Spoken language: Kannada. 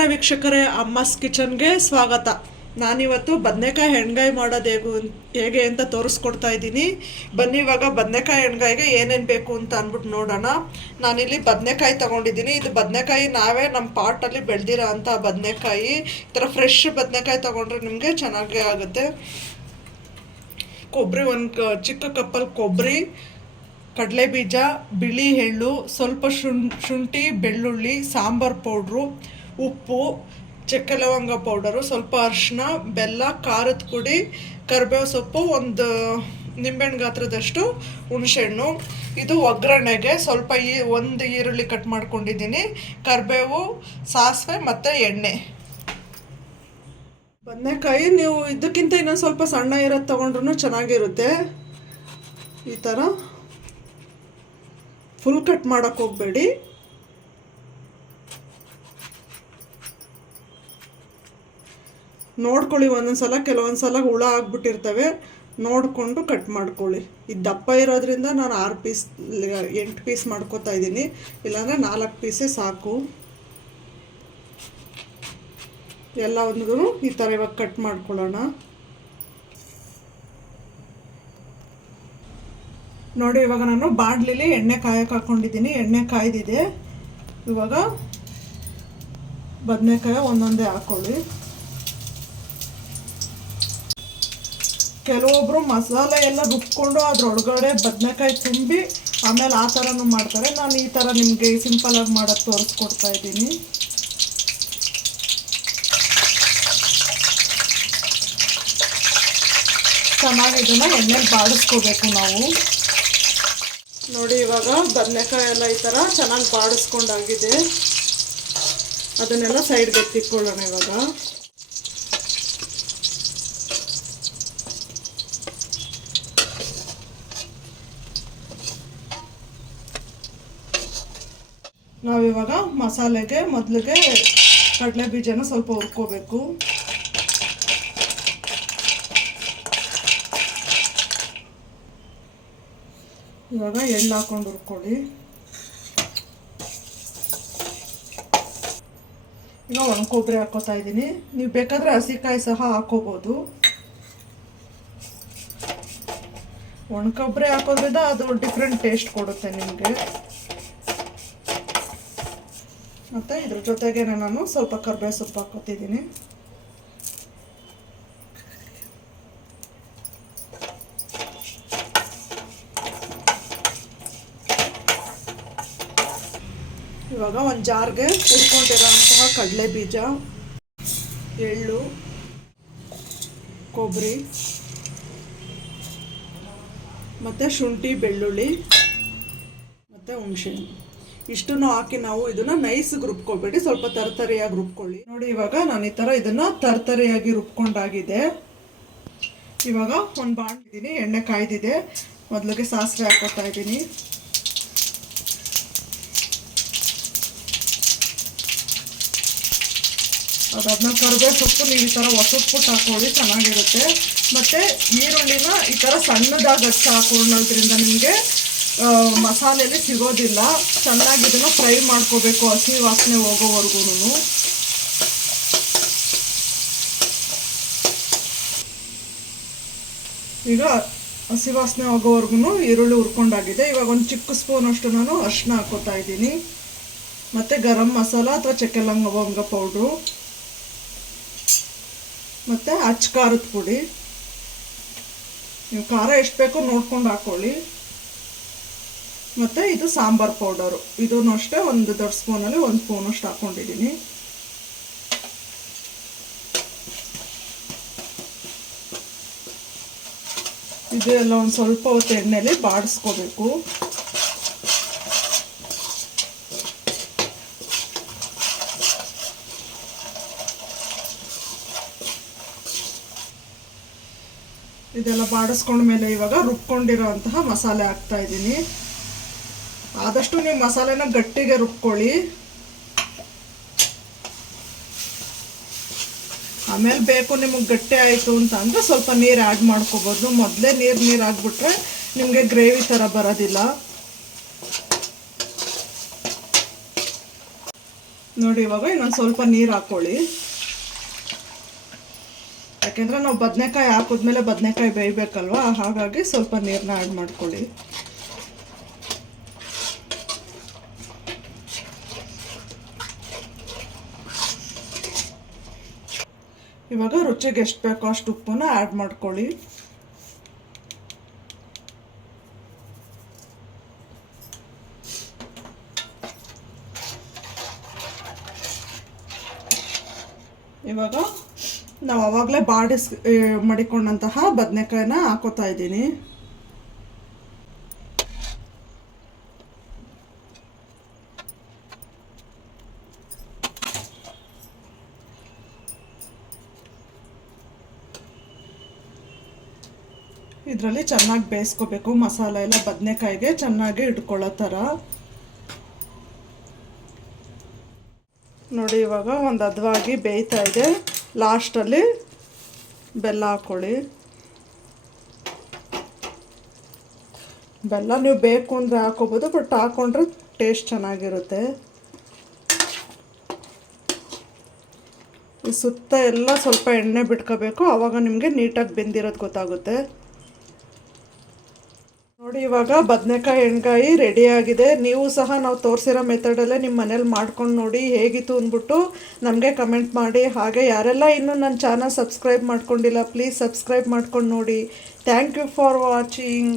ನಮಸ್ಕಾರ ವೀಕ್ಷಕರೇ, ಅಮ್ಮಸ್ ಕಿಚನ್ಗೆ ಸ್ವಾಗತ. ನಾನಿವತ್ತು ಬದನೆಕಾಯಿ ಎಣ್ಗಾಯಿ ಮಾಡೋದು ಹೇಗೆ ಅಂತ ತೋರಿಸ್ಕೊಡ್ತಾ ಇದ್ದೀನಿ. ಬನ್ನಿ ಇವಾಗ ಬದನೆಕಾಯಿ ಎಣ್ಗಾಯಿಗೆ ಏನೇನು ಬೇಕು ಅಂತ ಅಂದ್ಬಿಟ್ಟು ನೋಡೋಣ. ನಾನಿಲ್ಲಿ ಬದನೆಕಾಯಿ ತೊಗೊಂಡಿದ್ದೀನಿ. ಇದು ಬದನೆಕಾಯಿ ನಾವೇ ನಮ್ಮ ಪಾಟಲ್ಲಿ ಬೆಳೆದಿರೋ ಅಂಥ ಬದನೆಕಾಯಿ. ಈ ಥರ ಫ್ರೆಶ್ ಬದನೆಕಾಯಿ ತೊಗೊಂಡ್ರೆ ನಿಮಗೆ ಚೆನ್ನಾಗೇ ಆಗುತ್ತೆ. ಕೊಬ್ಬರಿ, ಒಂದು ಚಿಕ್ಕ ಕಪ್ಪಲ್ಲಿ ಕೊಬ್ಬರಿ, ಕಡಲೆ ಬೀಜ, ಬಿಳಿ ಎಳ್ಳು, ಸ್ವಲ್ಪ ಶುಂಠಿ, ಬೆಳ್ಳುಳ್ಳಿ, ಸಾಂಬಾರು ಪೌಡ್ರು, ಉಪ್ಪು, ಚಕ್ಕೆ ಲವಂಗ ಪೌಡರು, ಸ್ವಲ್ಪ ಅರಿಶಿನ, ಬೆಲ್ಲ, ಖಾರದ ಪುಡಿ, ಕರಿಬೇವು ಸೊಪ್ಪು, ಒಂದು ನಿಂಬೆಹಣ್ಣು ಗಾತ್ರದಷ್ಟು ಹುಣಸೆಹಣ್ಣು. ಇದು ಒಗ್ಗರಣೆಗೆ ಸ್ವಲ್ಪ ಒಂದು ಈರುಳ್ಳಿ ಕಟ್ ಮಾಡ್ಕೊಂಡಿದ್ದೀನಿ, ಕರಿಬೇವು, ಸಾಸಿವೆ ಮತ್ತು ಎಣ್ಣೆ. ಬದನೆಕಾಯಿ ನೀವು ಇದಕ್ಕಿಂತ ಇನ್ನೊಂದು ಸ್ವಲ್ಪ ಸಣ್ಣ ಇರೋದು ತೊಗೊಂಡ್ರೂ ಚೆನ್ನಾಗಿರುತ್ತೆ. ಈ ಥರ ಫುಲ್ ಕಟ್ ಮಾಡೋಕ್ಕೆ ಹೋಗಬೇಡಿ. ನೋಡ್ಕೊಳ್ಳಿ, ಕೆಲವೊಂದು ಸಲ ಹುಳ ಆಗ್ಬಿಟ್ಟಿರ್ತವೆ, ನೋಡಿಕೊಂಡು ಕಟ್ ಮಾಡ್ಕೊಳ್ಳಿ. ಇದು ದಪ್ಪ ಇರೋದ್ರಿಂದ ನಾನು 8 ಪೀಸ್ ಮಾಡ್ಕೋತಾ ಇದ್ದೀನಿ, ಇಲ್ಲಾಂದರೆ 4 ಪೀಸೇ ಸಾಕು. ಎಲ್ಲ ಒಂದ್ಗೂ ಈ ಥರ ಇವಾಗ ಕಟ್ ಮಾಡ್ಕೊಳ್ಳೋಣ. ನೋಡಿ, ಇವಾಗ ನಾನು ಬಾಣಲಿಲಿ ಎಣ್ಣೆ ಕಾಯಕ್ಕೆ ಹಾಕ್ಕೊಂಡಿದ್ದೀನಿ. ಎಣ್ಣೆ ಕಾಯ್ದಿದೆ. ಇವಾಗ ಬದನೆಕಾಯಿ ಒಂದೊಂದೇ ಹಾಕ್ಕೊಳ್ಳಿ. ಕೆಲವೊಬ್ಬರು ಮಸಾಲೆ ಎಲ್ಲ ರುಬ್ಕೊಂಡು ಅದರೊಳಗಡೆ ಬದನೆಕಾಯಿ ತುಂಬಿ ಆಮೇಲೆ ಆ ಥರನೂ ಮಾಡ್ತಾರೆ. ನಾನು ಈ ಥರ ನಿಮಗೆ ಸಿಂಪಲಾಗಿ ಮಾಡೋದು ತೋರಿಸ್ಕೊಡ್ತಾ ಇದ್ದೀನಿ. ಚೆನ್ನಾಗಿ ಇದನ್ನು ಎಣ್ಣೆಲಿ ಬಾಡಿಸ್ಕೋಬೇಕು ನಾವು. ನೋಡಿ, ಇವಾಗ ಬದನೆಕಾಯಿ ಎಲ್ಲ ಈ ಥರ ಚೆನ್ನಾಗಿ ಬಾಡಿಸ್ಕೊಂಡಾಗಿದೆ. ಅದನ್ನೆಲ್ಲ ಸೈಡ್ಗೆ ಎತ್ತಿಟ್ಕೊಳ್ಳೋಣ. ನಾವಿವಾಗ ಮಸಾಲೆಗೆ ಮೊದಲಿಗೆ ಕಡಲೆ ಬೀಜನ ಸ್ವಲ್ಪ ಹುರ್ಕೋಬೇಕು. ಇವಾಗ ಎಳ್ಳು ಹಾಕೊಂಡು ಹುರ್ಕೊಳ್ಳಿ. ಈಗ ಒಣ ಕೊಬ್ಬರಿ ಹಾಕೋತಾ ಇದ್ದೀನಿ. ನೀವು ಬೇಕಾದರೆ ಹಸಿಕಾಯಿ ಸಹ ಹಾಕೋಬೋದು. ಒಣ ಕೊಬ್ಬರಿ ಹಾಕೋದ್ರಿಂದ ಅದು ಡಿಫ್ರೆಂಟ್ ಟೇಸ್ಟ್ ಕೊಡುತ್ತೆ ನಿಮಗೆ. ಮತ್ತು ಇದ್ರ ಜೊತೆಗೆ ನಾನು ಸ್ವಲ್ಪ ಕರಿಬೇವು ಸೊಪ್ಪು ಹಾಕೋತಿದ್ದೀನಿ. ಇವಾಗ ಒಂದು ಜಾರ್ಗೆ ಹುರ್ಕೊಂಡಿರೋಂತಹ ಕಡಲೆ ಬೀಜ, ಎಳ್ಳು, ಕೊಬ್ಬರಿ ಮತ್ತು ಶುಂಠಿ, ಬೆಳ್ಳುಳ್ಳಿ ಮತ್ತು ಹುಣಸೆಹಣ್ಣು ಇಷ್ಟನ್ನು ಹಾಕಿ ನಾವು ಇದನ್ನು ನೈಸ್ಗೆ ರುಬ್ಕೊಬೇಡಿ, ಸ್ವಲ್ಪ ತರತರಿಯಾಗಿ ರುಬ್ಕೊಳ್ಳಿ. ನೋಡಿ, ಇವಾಗ ನಾನು ಈ ಥರ ಇದನ್ನು ತರತರಿಯಾಗಿ ರುಬ್ಕೊಂಡಾಗಿದೆ. ಇವಾಗ ಒಂದು ಬಾಣಲಿದ್ದೀನಿ, ಎಣ್ಣೆ ಕಾಯ್ದಿದೆ. ಮೊದಲಿಗೆ ಸಾಸಿವೆ ಹಾಕೋತಾ ಇದ್ದೀನಿ. ಅದಾದ್ಮೇಲೆ ಕರಿಬೇವು ಸೊಪ್ಪು ನೀವು ಈ ಥರ ಒಸದ್ಬಿಟ್ಟು ಹಾಕೊಳ್ಳಿ, ಚೆನ್ನಾಗಿರುತ್ತೆ. ಮತ್ತು ಈರುಳ್ಳಿನ ಈ ಥರ ಸಣ್ಣದಾಗಿ ಹಚ್ಚಿ ಹಾಕೊಳ್ಳೋದ್ರಿಂದ ನಿಮಗೆ ಮಸಾಲೆಯಲ್ಲಿ ಸಿಗೋದಿಲ್ಲ. ಚೆನ್ನಾಗಿ ಇದನ್ನು ಫ್ರೈ ಮಾಡ್ಕೋಬೇಕು, ಹಸಿ ವಾಸನೆ ಹೋಗೋವರೆಗೂ. ಈಗ ಹಸಿ ವಾಸನೆ ಹೋಗೋವರೆಗೂ ಈರುಳ್ಳಿ ಹುರ್ಕೊಂಡಾಗಿದೆ. ಇವಾಗ ಒಂದು ಚಿಕ್ಕ ಸ್ಪೂನಷ್ಟು ನಾನು ಅರಿಶಿನ ಹಾಕೋತಾ ಇದ್ದೀನಿ. ಮತ್ತು ಗರಂ ಮಸಾಲ ಅಥವಾ ಚಕ್ಕೆ ಲವಂಗ ಪೌಡ್ರು, ಮತ್ತು ಅಚ್ಚ ಖಾರದ ಪುಡಿ. ನೀವು ಖಾರ ಎಷ್ಟು ಬೇಕೋ ನೋಡ್ಕೊಂಡು ಹಾಕೊಳ್ಳಿ. ಮತ್ತು ಇದು ಸಾಂಬಾರು ಪೌಡರು, ಇದೂ ಅಷ್ಟೇ ಒಂದು ದೊಡ್ಡ ಸ್ಪೂನಲ್ಲಿ 1 ಸ್ಪೂನಷ್ಟು ಹಾಕ್ಕೊಂಡಿದ್ದೀನಿ. ಇದು ಎಲ್ಲ ಒಂದು ಸ್ವಲ್ಪ ಹೊತ್ತು ಎಣ್ಣೆಯಲ್ಲಿ ಬಾಡಿಸ್ಕೋಬೇಕು. ಇದೆಲ್ಲ ಬಾಡಿಸ್ಕೊಂಡ್ಮೇಲೆ ಇವಾಗ ರುಬ್ಕೊಂಡಿರೋ ಅಂತಹ ಮಸಾಲೆ ಹಾಕ್ತಾ ಇದ್ದೀನಿ. ಆದಷ್ಟು ನೀವು ಮಸಾಲೆನ ಗಟ್ಟಿಗೆ ರುಬ್ಕೊಳ್ಳಿ. ಆಮೇಲೆ ಬೇಕು ನಿಮಗೆ ಗಟ್ಟಿ ಆಯಿತು ಅಂತ ಅಂದರೆ ಸ್ವಲ್ಪ ನೀರು ಆ್ಯಡ್ ಮಾಡ್ಕೋಬೋದು. ಮೊದಲೇ ನೀರು ಹಾಕ್ಬಿಟ್ರೆ ನಿಮಗೆ ಗ್ರೇವಿ ಥರ ಬರೋದಿಲ್ಲ. ನೋಡಿ ಇವಾಗ ಇನ್ನೊಂದು ಸ್ವಲ್ಪ ನೀರು ಹಾಕ್ಕೊಳ್ಳಿ. ಯಾಕೆಂದರೆ ನಾವು ಬದನೆಕಾಯಿ ಹಾಕಿದ್ಮೇಲೆ ಬದನೆಕಾಯಿ ಬೇಯಬೇಕಲ್ವ, ಹಾಗಾಗಿ ಸ್ವಲ್ಪ ನೀರನ್ನ ಆ್ಯಡ್ ಮಾಡ್ಕೊಳ್ಳಿ. ಇವಾಗ ರುಚಿಗೆ ಎಷ್ಟು ಬೇಕೋ ಅಷ್ಟು ಉಪ್ಪನ್ನ ಆ್ಯಡ್ ಮಾಡ್ಕೊಳ್ಳಿ. ಇವಾಗ ನಾವು ಆವಾಗಲೇ ಮಡಿಕೊಂಡಂತಹ ಬದನೆಕಾಯಿನ ಹಾಕೋತಾ ಇದ್ದೀನಿ. ಇದರಲ್ಲಿ ಚೆನ್ನಾಗಿ ಬೇಯಿಸ್ಕೋಬೇಕು, ಮಸಾಲೆ ಎಲ್ಲ ಬದನೆಕಾಯಿಗೆ ಚೆನ್ನಾಗಿ ಇಟ್ಕೊಳ್ಳೋ ಥರ. ನೋಡಿ ಇವಾಗ ಒಂದು ಹದವಾಗಿ ಬೇಯ್ತಾ ಇದೆ. ಲಾಸ್ಟಲ್ಲಿ ಬೆಲ್ಲ ಹಾಕ್ಕೊಳ್ಳಿ. ಬೆಲ್ಲ ನೀವು ಬೇಕು ಅಂದರೆ ಹಾಕೋಬೋದು, ಬಟ್ ಹಾಕ್ಕೊಂಡ್ರೆ ಟೇಸ್ಟ್ ಚೆನ್ನಾಗಿರುತ್ತೆ. ಈ ಸುತ್ತ ಎಲ್ಲ ಸ್ವಲ್ಪ ಎಣ್ಣೆ ಬಿಟ್ಕೋಬೇಕು, ಆವಾಗ ನಿಮಗೆ ನೀಟಾಗಿ ಬೆಂದಿರೋದು ಗೊತ್ತಾಗುತ್ತೆ. ನೋಡಿ ಇವಾಗ ಬದನೆಕಾಯಿ ಎಣ್ಗಾಯಿ ರೆಡಿಯಾಗಿದೆ. ನೀವು ಸಹ ನಾವು ತೋರಿಸಿರೋ ಮೆಥಡಲ್ಲೇ ನಿಮ್ಮ ಮನೇಲಿ ಮಾಡ್ಕೊಂಡು ನೋಡಿ ಹೇಗಿತ್ತು ಅಂದ್ಬಿಟ್ಟು ನಮಗೆ ಕಮೆಂಟ್ ಮಾಡಿ. ಹಾಗೆ ಯಾರೆಲ್ಲ ಇನ್ನೂ ನನ್ನ ಚಾನಲ್ ಸಬ್ಸ್ಕ್ರೈಬ್ ಮಾಡ್ಕೊಂಡಿಲ್ಲ, ಪ್ಲೀಸ್ ಸಬ್ಸ್ಕ್ರೈಬ್ ಮಾಡ್ಕೊಂಡು ನೋಡಿ. Thank you for watching.